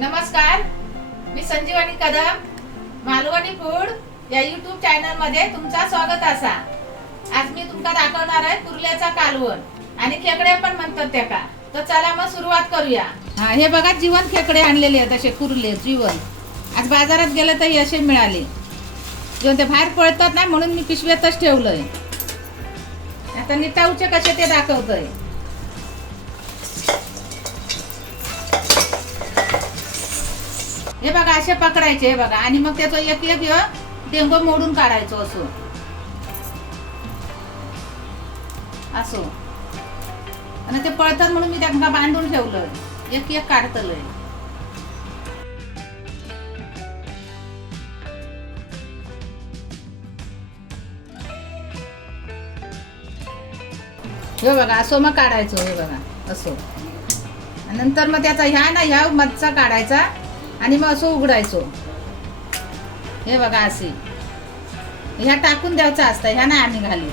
नमस्कार, मी संजीवनी कदम मालवणी फूड या YouTube channel मध्ये तुमचा स्वागत असा। आज मी तुमका दाखवणार आहे कुर्ल्याचा कालवण आणि खेकडे पण म्हणतात त्याका। तर चला मग सुरुवात करूया। हे बघा जीवन खेकडे आणलेले आहेत असे कुर्ले जीवन। आज बाजारात गेले तर असे मिळाले। जेव्हा ते बाहेर पडतात ना म्हणून मी पिशव्यातच ठेवलंय। आता निटाऊचे कसे ते दाखवतोय। हे बघा असे पकडायचे हे बघा आणि मग त्याचं एक एक डेंगो मोडून काढायचो असो असो आणि ते पळतात म्हणून मी त्यांना बांधून ठेवलं। एक एक काढतलंय। हे बघा असं मग काढायचो हे बघा असो नंतर मग त्याचा ह्या मधचा काढायचा आणि मग असं उघडायचो। हे बघा असे ह्या टाकून द्यायचा असता ह्या ना आम्ही घालू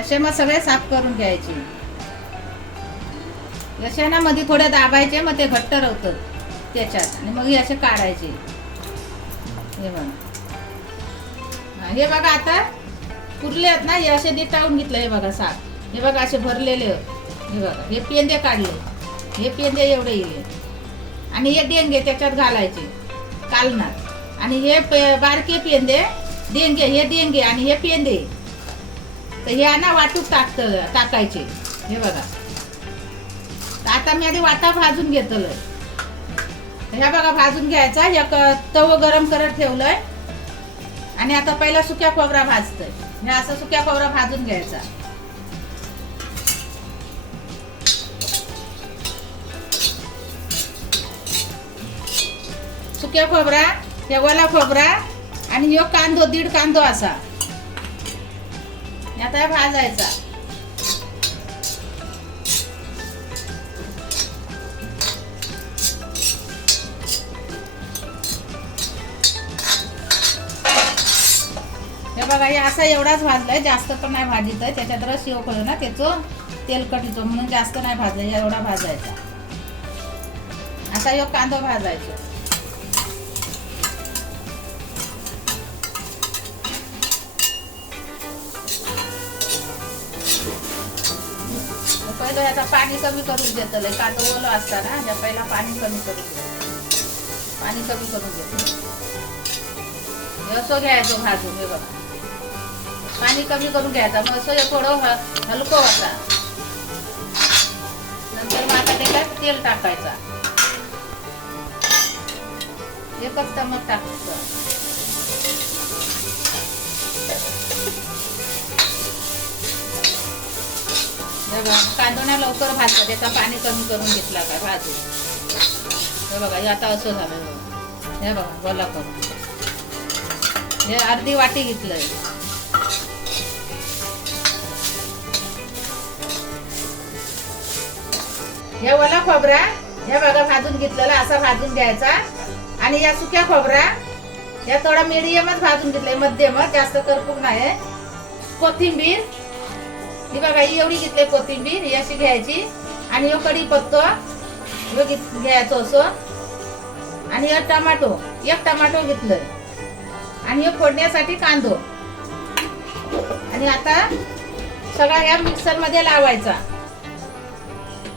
असे मग सगळे साफ करून घ्यायचे। असे ना मध्ये थोडे दाबायचे मग ते घट्ट राहतात त्याच्यात आणि मग हे असे काढायचे। हे बघा हे बघा आता पुरले आहेत ना हे असे देटावून घेतलं। हे बघा साफ हे बघा असे भरलेले हे बघा हे पेंदे काढले। हे पेंदे एवढे येईल आणि हे डेंगे त्याच्यात घालायचे कालनात आणि हे बारके पेंदे डेंगे हे डेंगे आणि हे पेंदे तर हे ना वाटूक टाकायचे। हे बघा आता मी आधी वाटा भाजून घेतलं। ह्या बघा भाजून घ्यायचा एक तव गरम करत ठेवलंय आणि आता पहिला सुक्या खोबरा भाजतोय। हे असं सुक्या खोबरा भाजून घ्यायचा। सुक्या खोबरा हे ओला खोबरा आणि ह्यो कांदो दीड कांदो असा आता भाजायचा। हे बघा हे असा एवढाच भाजलाय जास्त पण नाही भाजीत आहे त्याच्यात रस येऊ ना त्याचं तेलकटीचं म्हणून जास्त नाही भाजलं एवढा भाजायचा। आता ह्यो कांदो भाजायचा। पहिलं याचा पाणी कमी करून घेतलंय कांदो ओलं असता ना या पहिला पाणी कमी करून घेतलं। असं घ्यायचं भाजून हे बघा पाणी कमी करून घ्यायचं मग असं थोडं हलकं होता। नंतर मग आता त्याच्यात तेल टाकायचा एकच चमच टाकायचं। कांदोना लवकर भाजतात त्याचा पाणी कमी करून घेतला का भाजून। हे बघा हे आता असं झालं। हे बघा गोला करून हे अर्धी वाटी घेतलंय। हे ओला खोबरा हे बघा भाजून घेतलेला असा भाजून घ्यायचा आणि या सुक्या खोबरा या थोडा मीडियमच भाजून घेतलाय मध्यमच जास्त करपूक नाही। कोथिंबीर ही बघा ही एवढी घेतली कोथिंबीर ही अशी घ्यायची आणि ह्यो कढीपत्ता ह्यो घ्यायचो असो आणि एक टमाटो घेतलंय आणि ह्यो फोडण्यासाठी कांदो आणि आता सगळा या मिक्सर मध्ये लावायचा।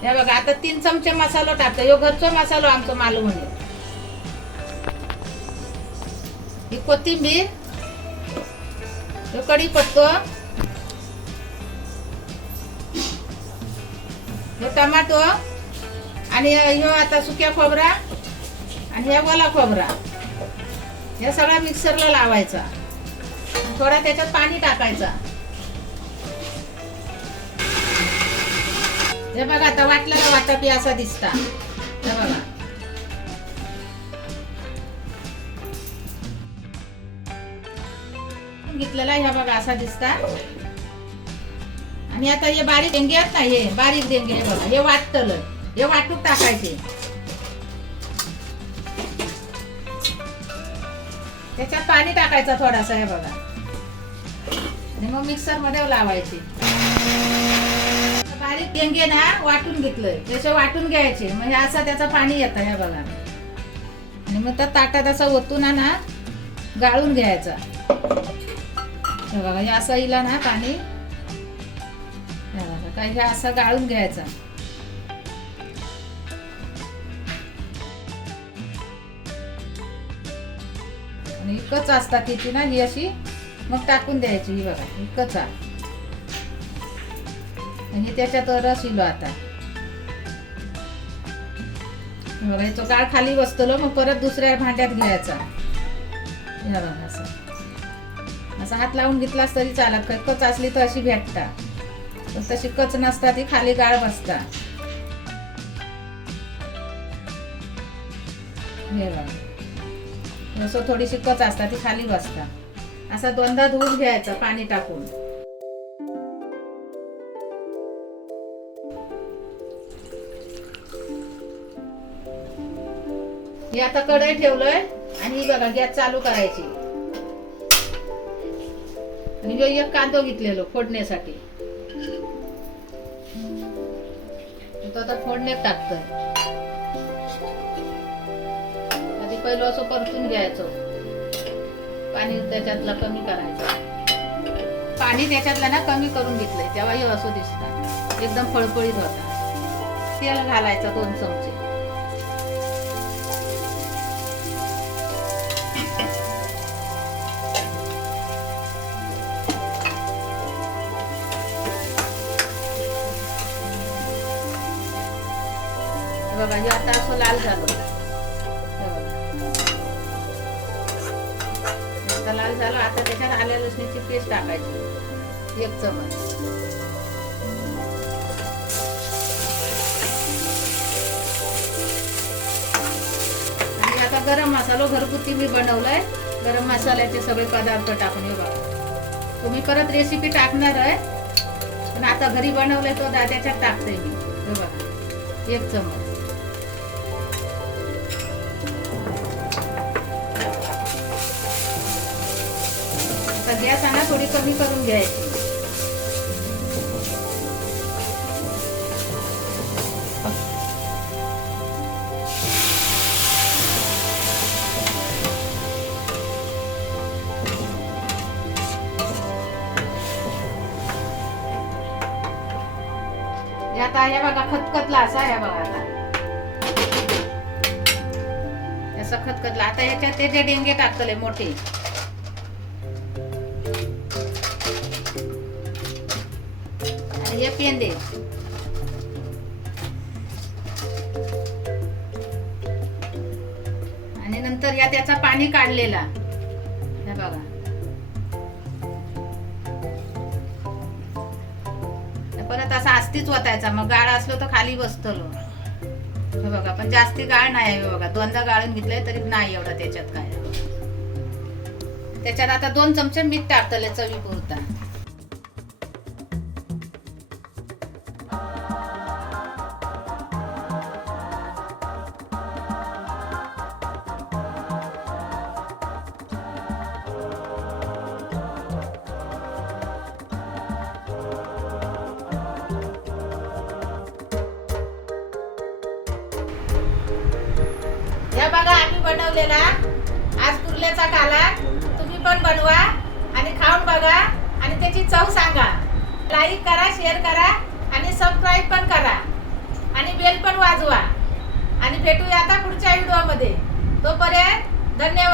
हे बघा आता 3 चमचे मसाला टाकतो ह्यो घरचो मसालो आमचो मालवणी। ही कोथिंबीर ह्यो कढीपत्ता हे टमाटो आणि ह्यो आता सुक्या खोबरा आणि हे ओला खोबरा हे सगळा मिक्सरला लावायचा। थोडा त्याच्यात पाणी टाकायचा। हे बघा आता वाटलेला वाटापी असा दिसता। हे बघा घेतलेला ह्या बघा असा दिसता आणि आता हे बारीक देंगे आहेत ना हे बारीक देंगे हे बघा हे वाटतलं हे वाटून टाकायचे। त्याच्यात पाणी टाकायचं थोडासा हे बघा आणि मग मिक्सर मध्ये लावायचे। बारीक डेंगे ना वाटून घेतलंय, त्याचे वाटून घ्यायचे म्हणजे असं त्याचं पाणी येतं हे बघा. आणि मग त्या ताटात असं ओतून ना गाळून घ्यायचा हे बघा. हे असं इला ना पाणी हे बघा, काय हे असं गाळून घ्यायचं. आणि कच असतात तिची ना ही अशी मग टाकून द्यायची. ही बघा ही कचा आणि त्याच्यात रस इलो आता बघा. तो गाळ खाली बसतलो मग परत दुसऱ्या भांड्यात घ्यायचा हे बघा. असं असं हात लावून घेतलास तरी चालत. काही कच असली तर अशी भेटता, पण तशी कच नसता ती खाली गाळ बसता हे बघा. असं थोडीशी कच असता ती खाली बसता. असा दोनदा धुवून घ्यायचा पाणी टाकून. हे आता कढई ठेवलंय आणि बघा गॅस चालू करायची. आणि एक कांदो घेतलेलो फोडण्यासाठी तो आता फोडण्यात टाकतोय. आधी पहिलं असं परतून घ्यायचं. पाणी त्याच्यातलं कमी करायचं. पाणी त्याच्यातलं ना कमी करून घेतलंय तेव्हा हे असं दिसतं एकदम फळफळीत होता. तेल घालायचं 2 चमचे. बघा हे आता असं लाल झालं. आता लाल झालं. आता त्याच्यात आल्या लसणीची पेस्ट टाकायची 1 चमच. आणि आता गरम मसाला घरगुती मी बनवलाय. गरम मसाल्याचे सगळे पदार्थ टाकून हे बघा. तुम्ही परत रेसिपी टाकणार आहे पण आता घरी बनवलंय तो त्याच्यात टाकते मी हे बघा 1 चमच. गॅस ना थोडी कमी करून घ्यायची. आता हे बघा खतखतला असा हे बघा. आता असं खतखतला. आता याच्यात त्याचे डेंगे टाकतले मोठे. हे पेंदे आणि नंतर या त्याचा पाणी काढलेला हे बघा. परत असा आस्तीच ओतायचा. मग गाळ असलो तर खाली बसतलो हे बघा. पण जास्ती गाळ नाही हे बघा. 2दा गाळून घेतलंय तरी नाही एवढं त्याच्यात काय. त्याच्यात आता 2 चमचे मीठ टाकतले चवीपुरता. हे बघा आम्ही बनवलेला आज कुर्ल्याचा काला. तुम्ही पण बनवा आणि खाऊन बघा आणि त्याची चव सांगा. लाईक करा, शेअर करा आणि सबस्क्राईब पण करा आणि बेल पण वाजवा. आणि भेटूया आता पुढच्या व्हिडिओमध्ये. तोपर्यंत धन्यवाद.